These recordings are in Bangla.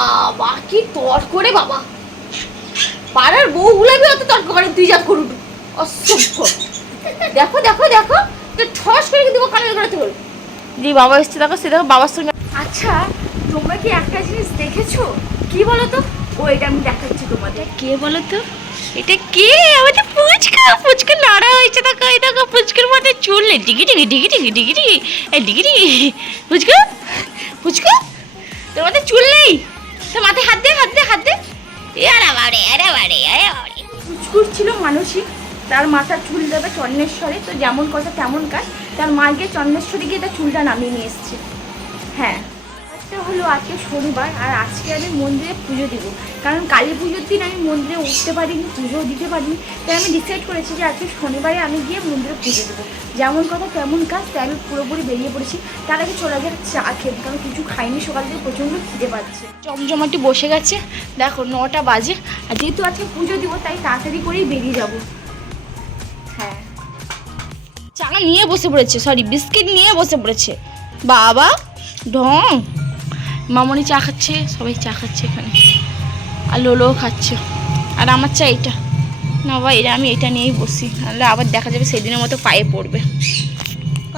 বাবা কি তর্ক করে বাবা। পাড়ার বউগুলো বি অত তর্ক করে তুই যা করুন অসভ্য। দেখো দেখো দেখো তো ঠস করে দিব কানের গোড়াতে বল। যে বাবা এসছে দেখো সে দেখো বাবার সঙ্গে আচ্ছা তোমরা কি একটা জিনিস দেখেছ? কি বলো তো ও এটা আমি দেখাচ্ছি তোমাদের। কে বলো তো এটা কে? আমাদের ফুচকা ফুচকা নাড়া হয়েছে দেখো এই দেখো ফুচকার মধ্যে চুল ডিগি ডিগি ডিগি ডিগি ডিগি ডিগি। এই ডিগি ডিগি। ফুচকা? তোর মাথায় চুল নেই? তোর মাথায় হাত দে হাত দে হাত দে। আরে বাড়ে বাড়ে আরে বাড়ে কুচকুর ছিল মানসিক। তার মাথা চুল দেবে চন্নেশ্বরে তো যেমন কথা তেমন কাজ। তার মাকে চন্নেশ্বরে গিয়ে তার চুলটা নামিয়ে নিয়ে এসছে। হ্যাঁ। হলো আজকে শনিবার, আর আজকে আমি মন্দিরে পুজো দিব। কারণ কালী পুজোর দিন আমি মন্দিরে উঠতে পারিনি, পুজোও দিতে পারিনি, তাই আমি ডিসাইড করেছি যে আজকে শনিবারে আমি গিয়ে মন্দিরে পুজো দেবো। যেমন কথা তেমন কাজ, তাই আমি পুরোপুরি বেরিয়ে পড়েছি। তার আগে চলে যাক চা খেতে, কারণ কিছু খাইনি, সকাল থেকে প্রচণ্ড খিদে পাচ্ছে। জমজমাটি বসে গেছে, দেখো নটা বাজে, আর যেহেতু আজকে পুজো দিব, তাই তাড়াতাড়ি করেই বেরিয়ে যাব। হ্যাঁ। চা নিয়ে বসে পড়েছে সরি বিস্কিট নিয়ে বসে পড়েছে। বাবা, ঢং। মামনি চা খাচ্ছে সবাই চা খাচ্ছে এখানে। আর লোলোও খাচ্ছে। আর আমার চা এটা না বাবা এটা আমি এটা নিয়েই বসি। নাহলে আবার দেখা যাবে সেদিনের মতো পায়ে পড়বে।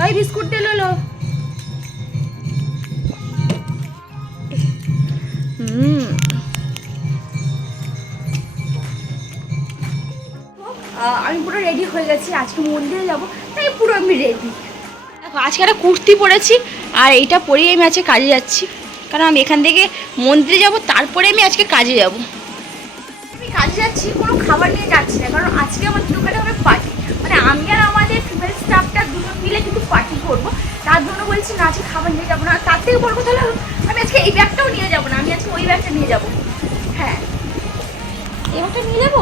ওই বিস্কুট দে লোলো। আমি পুরো রেডি হয়ে গেছি। আজকে মন্দিরে যাব তাই পুরো আমি রেডি দেখো আজকে একটা কুর্তি পরেছি আর এইটা পরেই আমি আজকে কাজে যাচ্ছি। কারণ আমি এখান থেকে মন্দিরে যাব তারপরে আমি আজকে কাজে যাব। আমি কাজে যাচ্ছি কোনো খাবার নিয়ে যাচ্ছি না কারণ আজকে আমার দোকানে হবে পার্টি মানে আমি আর আমাদের ফিমেল স্টাফটা দুজন মিলে কিন্তু পার্টি করব। তার জন্য বলছি না আজকে খাবার নিয়ে যাব না। তার থেকে বড় কথা হলো আমি আজকে এই ব্যাগটাও নিয়ে যাব না আমি আজকে ওই ব্যাগটা নিয়ে যাব। হ্যাঁ। এই ব্যাগটা নিয়ে যাব?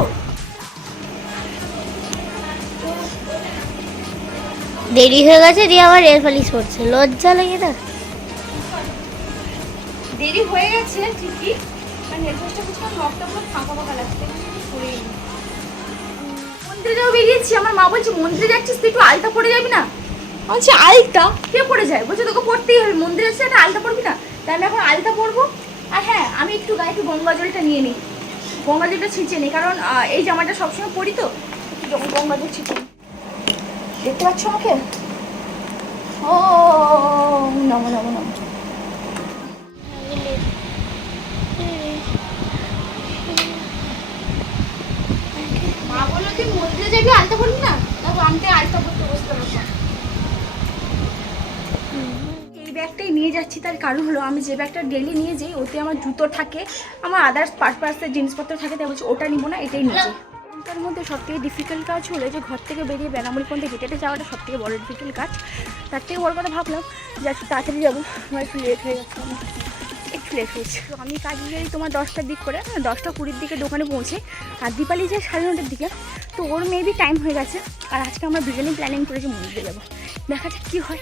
দেরি হয়ে গেছে দিয়ে আবার এর পালিশ করছে। লজ্জা লাগে না? দেরি হয়ে গেছে, ঠিকই। মানে নেটওয়ার্কটা বুঝলাম নখটা পুরো ফাঁকা ফাঁকা লাগছে বেরিয়েছি। আমার মা বলছে, মন্দিরে যাচ্ছিস তুই একটু আলতা পরে যাবি না? বলছি, আলতা? যায়? বলছে, তোকে পড়তেই হবে। পরবি না? তাই আমি এখন আলতা পরবো। আর হ্যাঁ আমি একটু গঙ্গা জলটা নিয়ে নিই। গঙ্গা নিই। কারণ এই জামাটা সবসময় পরি গঙ্গা জল ছিঁচে। দেখতে পাচ্ছ আমাকে? ও, নমো নমো নমো। যাবি আলতা পড়বি না? তারপর আমি তাই আলতা পড়তে বসতে বসলাম এই ব্যাগটাই নিয়ে যাচ্ছি, তার কারণ হলো আমি যে ব্যাগটা ডেলি নিয়ে যাই, ওতে আমার জুতো থাকে, আমার আদার্স পারপাসের জিনিসপত্র থাকে, তাই বলছি ওটা নিবো না, এটাই নিয়ে তার মধ্যে সব থেকে ডিফিকাল্ট কাজ হলো যে ঘর থেকে বেরিয়ে বেনামুড়ি পর্যন্ত হেঁটে যাওয়াটা সব থেকে বড় ডিফিকাল্ট কাজ। তার থেকে বড় কথা ভাবলাম, যে একটু তাড়াতাড়ি যাব, আমার একটু লেট হয়ে যাচ্ছে। লেট আমি কাজে যাই তোমার দশটার দিক করে হ্যাঁ, দশটা কুড়ির দিকে দোকানে পৌঁছে আর দীপালি যায় সাড়ে নটার দিকে তো ওর মেবি টাইম হয়ে গেছে আর আজকে আমরা বিরিয়ানি প্ল্যানিং করেছি মন্দিরে যাব। দেখা যাক কী হয়।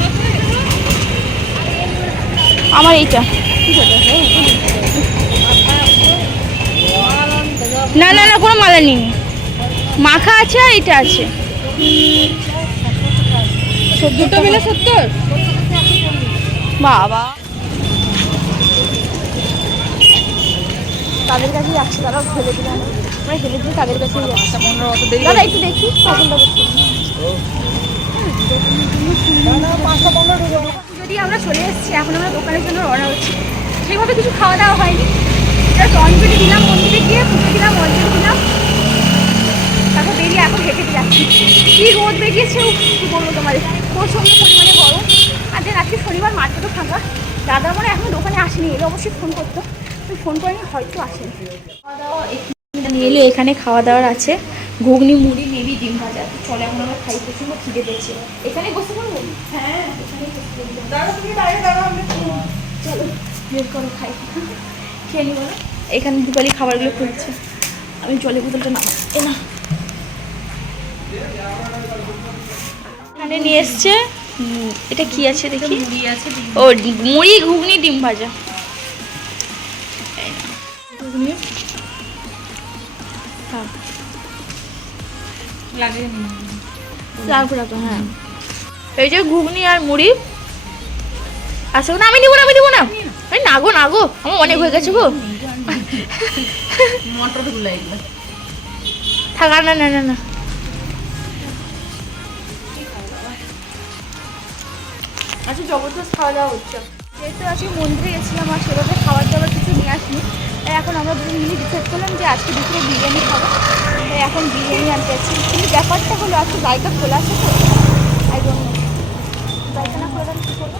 আমার এইটা। না না না কোনো মালা নেই। মাখা আছে আর এটা আছে। সত্তরটা মিলে সত্তর? বাবা। তাদের কাছেই যাচ্ছে তারাও ফেলে দিলাম আমরা ফেলে দিয়ে তাদের কাছেই যাচ্ছে দাদা একটু দেখি পছন্দ করছি যদি আমরা চলে এসেছি, এখন আমরা দোকানের জন্য রওনা হচ্ছি। সেইভাবে কিছু খাওয়া দাওয়া হয়নি। জাস্ট অঞ্জলি দিলাম, মন্দিরে গিয়ে পুজো দিলাম অঞ্জলি দিলাম। তারপর বেরিয়ে এখন হেঁটে যাচ্ছি। কি রোদ বেরিয়েছে কি বলব তোমাদের? প্রচণ্ড পরিমাণে গরম। আর দেন আজকে শনিবার, মার্কেটও ফাঁকা। দাদা মনে এখন দোকানে আসেনি, এলে অবশ্যই ফোন করতো। ফোন করিনি, হয়তো আসেনি। খাওয়া দাওয়া নিয়ে এলো এখানে খাওয়া দাওয়ার আছে। ঘুগনি মুড়ি মেবি ডিম ভাজা। তো চলে এখন আমরা খাই প্রচণ্ড খিদে পেয়েছে। এখানে বসে পড়ব? হ্যাঁ এখানেই বসে দাদা তুমি বাইরে দাঁড়াও আমরা চলো। বের করো খাই। খেয়ে নি বলো। এখানে দুপালি খাবারগুলো খুলছে। আমি জলের বোতলটা না এ না এখানে নিয়ে এসছে এটা কি আছে দেখি? মুড়ি আছে ও মুড়ি ঘুগনি ডিম ভাজা। ঘুগনি। লাগে তারপর তো হ্যাঁ। এই যে ঘুগনি আর মুড়ি। আচ্ছা না আমি নিবো না আমি নিবো না। এই না গো না গো আমার অনেক হয়ে গেছে গো। মটর থাক না না না না। আচ্ছা জবরদস্ত খাওয়া দাওয়া হচ্ছে। যেহেতু আজকে মন্দিরে গেছিলাম আর সেভাবে খাবার দাবার কিছু এখন আমরা দুজন মিলে ডিসাইড করলাম যে আজকে দুপুরে বিরিয়ানি খাব। তাই এখন বিরিয়ানি আনতে যাচ্ছি। কিন্তু ব্যাপারটা হলো আজকে জায়গা খোলা আছে তো। আই ডোন্ট নো জায়গা না খোলা থাকলে কী করব?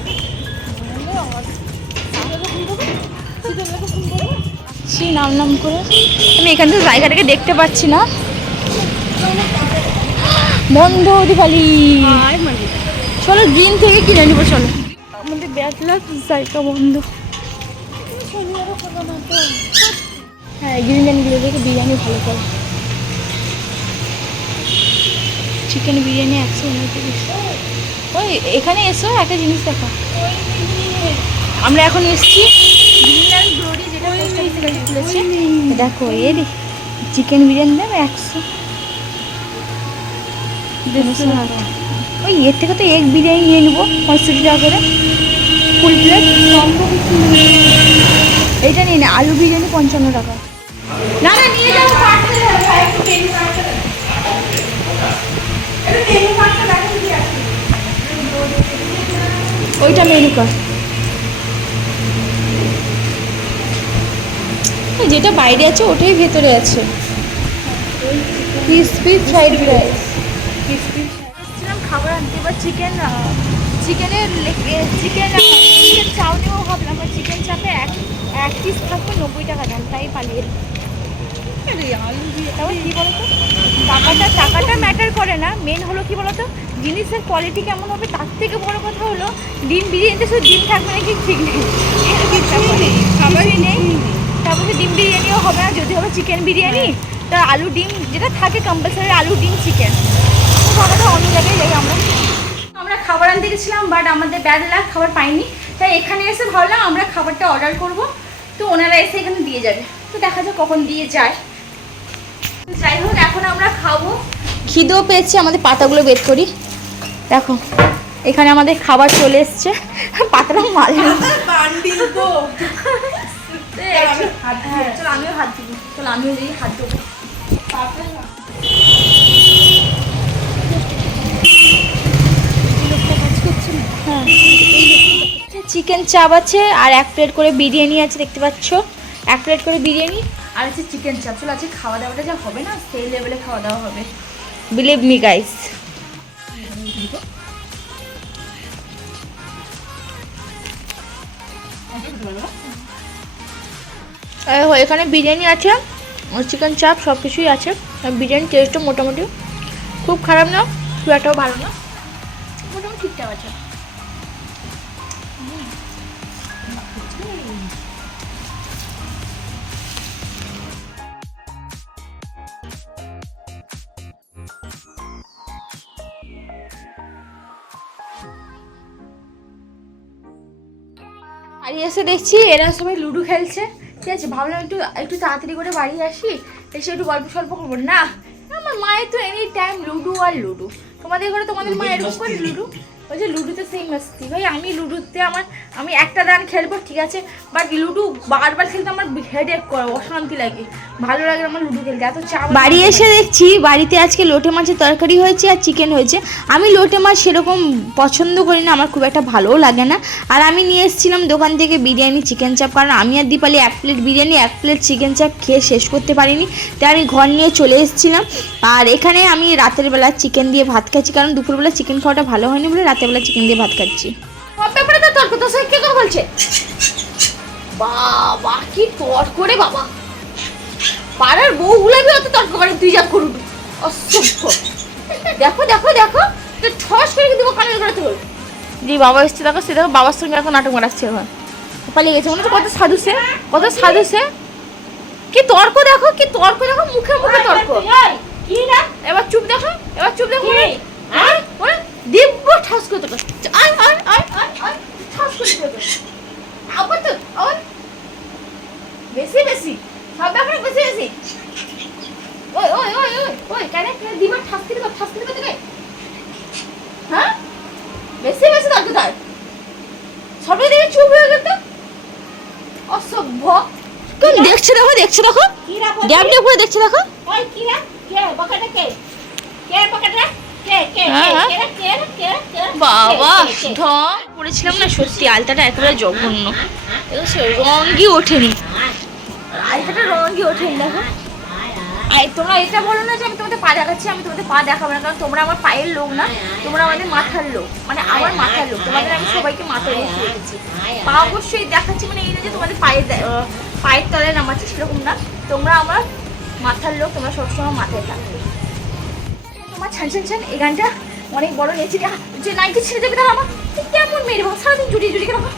সে নাম নাম করে। আমি এখান থেকে জায়গাটাকে দেখতে পাচ্ছি না। বন্ধ দীপালি। চলো দিন থেকে কিনে নিবো চলো। আমাদের ব্যাগ লাগ জায়গা বন্ধ। হ্যাঁ থেকে বিরিয়ানি ভালো করে। চিকেন বিরিয়ানি একশো উনত্রিশ। ওই এখানে এসো একটা জিনিস দেখো। আমরা এখন এসছি দেখো এর চিকেন বিরিয়ানি দাম একশো। ওই এর থেকে তো এগ বিরিয়ানি নিয়ে নেব পঁয়ষট্টি টাকা করে। ফুল প্লেট এইটা নিয়ে নে আলু বিরিয়ানি পঞ্চান্ন টাকা। না না নিয়ে যাও। ওইটা মেনু কার্ড যেটা বাইরে আছে ওটাই ভেতরে আছে। ক্রিসপি ফ্রাইড রাইস এসেছিলাম খাবার আনতে এবার চিকেন চিকেনের চিকেন চিকেন চাও নেব ভাবলাম আর চিকেন চাপে এক এক পিস থাকবে নব্বই টাকা দাম তাই পালিয়ে। তারপর কী বলতো? টাকাটা টাকাটা ম্যাটার করে না। মেন হলো কি বলতো? জিনিসের কোয়ালিটি কেমন হবে তার থেকে বড় কথা হলো ডিম বিরিয়ানিতে শুধু ডিম থাকবে নাকি ঠিক নেই? খাবারই নেই তারপরে ডিম বিরিয়ানিও হবে না যদি হবে চিকেন বিরিয়ানি তা আলু ডিম যেটা থাকে কম্পালসারি আলু ডিম চিকেন খাবারটা অন্য জায়গায় যাই আমরা খাবার আনতে গেছিলাম বাট আমাদের ব্যাড লাগ খাবার পাইনি। তাই এখানে এসে ভাবলাম আমরা খাবারটা অর্ডার করব। তো ওনারা এসে এখানে দিয়ে যাবে। তো দেখা যাক কখন দিয়ে যায়। যাই হোক এখন আমরা খাব। খিদেও পেয়েছি আমাদের পাতাগুলো বের করি। দেখো এখানে আমাদের খাবার চলে এসছে। পাতাটা মাল হ্যাঁ, আমিও হাত দিব চলো আমিও দিই হাত দেবো। চিকেন চাপ আছে, আর এক প্লেট করে বিরিয়ানি আছে, দেখতে পাচ্ছ। এক প্লেট করে বিরিয়ানি, আর আছে চিকেন চাপ। চলো, আজকে খাওয়া দাওয়াটা যা হবে না, সেই লেভেলে খাওয়া দাওয়া হবে। বিলিভ মি গাইস এখানে বিরিয়ানি আছে চিকেন চাপ সব কিছুই আছে বিরিয়ানি টেস্টও মোটামুটি খুব খারাপ না, খুব একটাও ভালো না। মোটামুটি ঠিকঠাক আছে। বাড়ি এসে দেখছি এরা সবাই লুডো খেলছে। ঠিক আছে ভাবলাম একটু একটু তাড়াতাড়ি করে বাড়ি আসি এসে একটু গল্প সল্প করব। না আমার মায়ের তো এনি টাইম লুডো আর লুডু। তোমাদের ঘরে তোমাদের মা এরকম করে লুডো? যে লুডোতে সেই মাস্তি ভাই, আমি লুডোতে আমার, আমি একটা দান খেলব, ঠিক আছে? বাট লুডো বারবার খেলতে আমার হেডেক করে, অশান্তি লাগে। ভালো লাগে আমার লুডো খেলতে, এত চাপ বাড়ি এসে দেখছি, বাড়িতে আজকে লোটে মাছের তরকারি হয়েছে আর চিকেন হয়েছে। আমি লোটে মাছ সেরকম পছন্দ করি না, আমার খুব একটা ভালোও লাগে না। আর আমি নিয়ে এসেছিলাম দোকান থেকে বিরিয়ানি চিকেন চাপ কারণ আমি আর দীপালি এক প্লেট বিরিয়ানি, এক প্লেট চিকেন চাপ খেয়ে শেষ করতে পারিনি। তাই আমি ঘর নিয়ে চলে এসেছিলাম। আর এখানে আমি রাতের বেলা চিকেন দিয়ে ভাত খাচ্ছি, কারণ দুপুরবেলা চিকেন খাওয়াটা ভালো হয়নি বলে রাতের বেলা চিকেন দিয়ে ভাত খাচ্ছি। তো তর্ক তোর সাথে কে কথা বলছে? বাবা কি তর্ক রে বাবা। পাড়ার অত তর্ক করে তুই যা করবি। অসভ্য। দেখো দেখো দেখো তো ঠস করে দিব কানের করে তোর যে বাবা এসছে দেখো সে দেখো বাবার সঙ্গে এখন নাটক মারাচ্ছে এখন। পালিয়ে গেছে মনে হচ্ছে কত সাধু সে কত সাধু সে। কি তর্ক দেখো কি তর্ক দেখো মুখে মুখে তর্ক। এবার চুপ দেখো এবার চুপ দেখো হ্যাঁ দিব্য ঠাস করে তোকে। আয় আয় আয় আয় আয় ঠাস করে তোকে। আবার তো আবার। বেশি বেশি। সব ব্যাপারে বেশি বেশি। ওই ওই ওই ওই ওই কেন? কেন ঠাস করে ঠাস করে তোকে? হ্যাঁ? বেশি বেশি দরকার তার। সবাই দিকে চুপ হয়ে গেল তো? অসভ্য। কোন দেখছে দেখো দেখছে দেখো। ড্যাব ড্যাব করে দেখছে দেখো। ওই কিরা কে? বকাটা কে? কে বকাটা? বাবা কে? পড়েছিলাম না সত্যি আলতাটা একেবারে জঘন্য। রঙই ওঠেনি। আলতাটা রঙই ওঠে দেখো। তোমরা এটা বলো না যে আমি তোমাদের পা দেখাচ্ছি আমি তোমাদের পা দেখাবো না কারণ তোমরা আমার পায়ের লোক না তোমরা আমাদের মাথার লোক মানে আমার মাথার লোক তোমাদের আমি সবাইকে মাথায় রেখে রেখেছি পা অবশ্যই দেখাচ্ছি মানে এই না যে তোমাদের পায়ের পায়ের তলায় নামাচ্ছি সেরকম না। তোমরা আমার মাথার লোক তোমরা সবসময় মাথায় থাকবে ছান ছান ছান এই গানটা অনেক বড় নিয়েছি যে নাইটি ছেড়ে দেবে তাহলে আমার কেমন মেয়ে বাবা? সারাদিন জুড়িয়ে জুড়িয়ে রাখো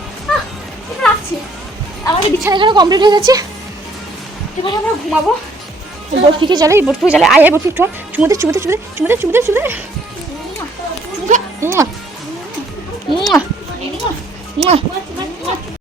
রাখছি। আমাদের বিছানা এখানে কমপ্লিট হয়ে যাচ্ছে এবার আমরা ঘুমাবো। বরফিকে জ্বালাই বরফিকে জ্বালাই আয় বরফি একটু চুমুতে চুমুতে চুমুতে চুমুতে চুমুতে চুমুতে। চুমুকে মুয়া মুয়া মুয়া